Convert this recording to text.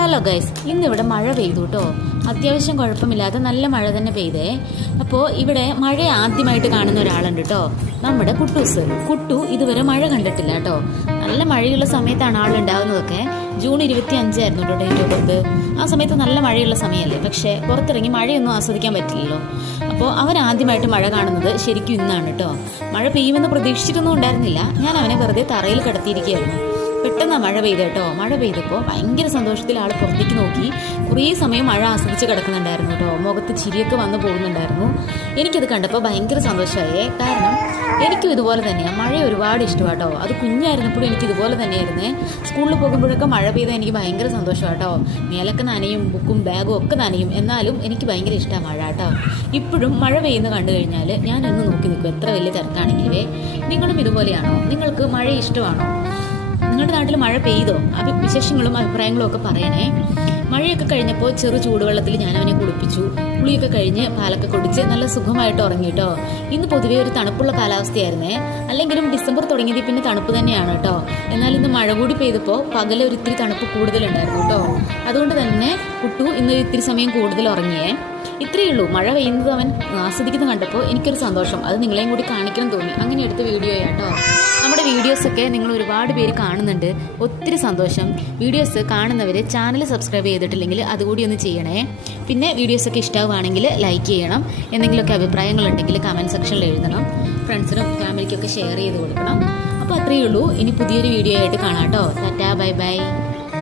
Hello guys, ഇന്നിവിടെ മഴ പെയ്തു കേട്ടോ. അത്യാവശ്യം കുഴപ്പമില്ലാതെ നല്ല മഴ തന്നെ പെയ്തേ. അപ്പോൾ ഇവിടെ മഴ ആദ്യമായിട്ട് കാണുന്ന ഒരാളുണ്ട് കേട്ടോ, നമ്മുടെ കുട്ടൂസ്. കുട്ടു ഇതുവരെ മഴ കണ്ടിട്ടില്ല കേട്ടോ. നല്ല മഴയുള്ള സമയത്താണ് ആളുണ്ടാവുന്നതൊക്കെ. ജൂൺ 25 കേട്ടോ ഡേറ്റ് ഓഫ് ബർത്ത്. ആ സമയത്ത് നല്ല മഴയുള്ള സമയമല്ലേ, പക്ഷേ പുറത്തിറങ്ങി മഴയൊന്നും ആസ്വദിക്കാൻ പറ്റില്ലല്ലോ. അപ്പോൾ അവൻ ആദ്യമായിട്ട് മഴ കാണുന്നത് ശരിക്കും ഇന്നാണ് കേട്ടോ. മഴ പെയ്യുമെന്ന് പ്രതീക്ഷിച്ചിട്ടൊന്നും ഉണ്ടായിരുന്നില്ല. ഞാൻ അവനെ വെറുതെ തറയിൽ കിടത്തിയിരിക്കുകയായിരുന്നു. പെട്ടെന്ന് മഴ പെയ്ത് കേട്ടോ. മഴ പെയ്തപ്പോൾ ഭയങ്കര സന്തോഷത്തിൽ ആൾ പുറത്തേക്ക് നോക്കി കുറേ സമയം മഴ ആസ്വദിച്ച് കിടക്കുന്നുണ്ടായിരുന്നു കേട്ടോ. മുഖത്ത് ചിരിയൊക്കെ വന്നു പോകുന്നുണ്ടായിരുന്നു. എനിക്കത് കണ്ടപ്പോൾ ഭയങ്കര സന്തോഷമായേ. കാരണം എനിക്കും ഇതുപോലെ തന്നെയാണ്, മഴ ഒരുപാട് ഇഷ്ടമാണ് കേട്ടോ. അത് കുഞ്ഞായിരുന്നപ്പോഴും എനിക്ക് ഇതുപോലെ തന്നെയായിരുന്നേ. സ്കൂളിൽ പോകുമ്പോഴൊക്കെ മഴ പെയ്താൽ എനിക്ക് ഭയങ്കര സന്തോഷമാണ് കേട്ടോ. മേലൊക്കെ നനയും, ബുക്കും ബാഗും ഒക്കെ നനയും. എന്നാലും എനിക്ക് ഭയങ്കര ഇഷ്ടമാണ് മഴ കേട്ടോ. ഇപ്പോഴും മഴ പെയ്യുന്ന കണ്ടു കഴിഞ്ഞാൽ ഞാനൊന്ന് നോക്കി നിൽക്കും, എത്ര വലിയ തിരക്കാണെങ്കിലേ. നിങ്ങളും ഇതുപോലെയാണോ? നിങ്ങൾക്ക് മഴ ഇഷ്ടമാണോ? നിങ്ങളുടെ നാട്ടിൽ മഴ പെയ്തോ? വിശേഷങ്ങളും അഭിപ്രായങ്ങളും ഒക്കെ പറയണേ. മഴയൊക്കെ കഴിഞ്ഞപ്പോൾ ചെറു ചൂടുവെള്ളത്തിൽ ഞാൻ അവനെ കുളിപ്പിച്ചു. കുളിയൊക്കെ കഴിഞ്ഞ് പാലൊക്കെ കുടിച്ച് നല്ല സുഖമായിട്ട് ഉറങ്ങിട്ടോ. ഇന്ന് പൊതുവേ ഒരു തണുപ്പുള്ള കാലാവസ്ഥയായിരുന്നേ. അല്ലെങ്കിലും ഡിസംബർ തുടങ്ങിയത് പിന്നെ തണുപ്പ് തന്നെയാണ് കേട്ടോ. എന്നാൽ ഇന്ന് മഴ കൂടി പെയ്തപ്പോൾ പകലെ ഒരു ഇത്തിരി തണുപ്പ് കൂടുതലുണ്ടായിരുന്നു കേട്ടോ. അതുകൊണ്ട് തന്നെ കുട്ടു ഇന്ന് ഇത്തിരി സമയം കൂടുതൽ ഉറങ്ങിയേ. ഇത്രയേ ഉള്ളൂ. മഴ പെയ്യുന്നത് അവൻ ആസ്വദിക്കുന്നത് കണ്ടപ്പോൾ എനിക്കൊരു സന്തോഷം. അത് നിങ്ങളെയും കൂടി കാണിക്കണം തോന്നി. അങ്ങനെ എടുത്ത വീഡിയോ കേട്ടോ. നമ്മുടെ വീഡിയോസൊക്കെ നിങ്ങൾ ഒരുപാട് പേര് കാണുന്നുണ്ട്, ഒത്തിരി സന്തോഷം. വീഡിയോസ് കാണുന്നവർ ചാനൽ സബ്സ്ക്രൈബ് ചെയ്തിട്ടില്ലെങ്കിൽ അതുകൂടി ഒന്ന് ചെയ്യണേ. പിന്നെ വീഡിയോസൊക്കെ ഇഷ്ടമാവുകയാണെങ്കിൽ ലൈക്ക് ചെയ്യണം. എന്തെങ്കിലുമൊക്കെ അഭിപ്രായങ്ങളുണ്ടെങ്കിൽ കമൻറ്റ് സെക്ഷനിൽ എഴുതണം. ഫ്രണ്ട്സിനും ഫാമിലിക്കൊക്കെ ഷെയർ ചെയ്ത് കൊടുക്കണം. അപ്പോൾ അത്രയേ ഉള്ളൂ. ഇനി പുതിയൊരു വീഡിയോ ആയിട്ട് കാണാം കേട്ടോ. Tata, bye bye.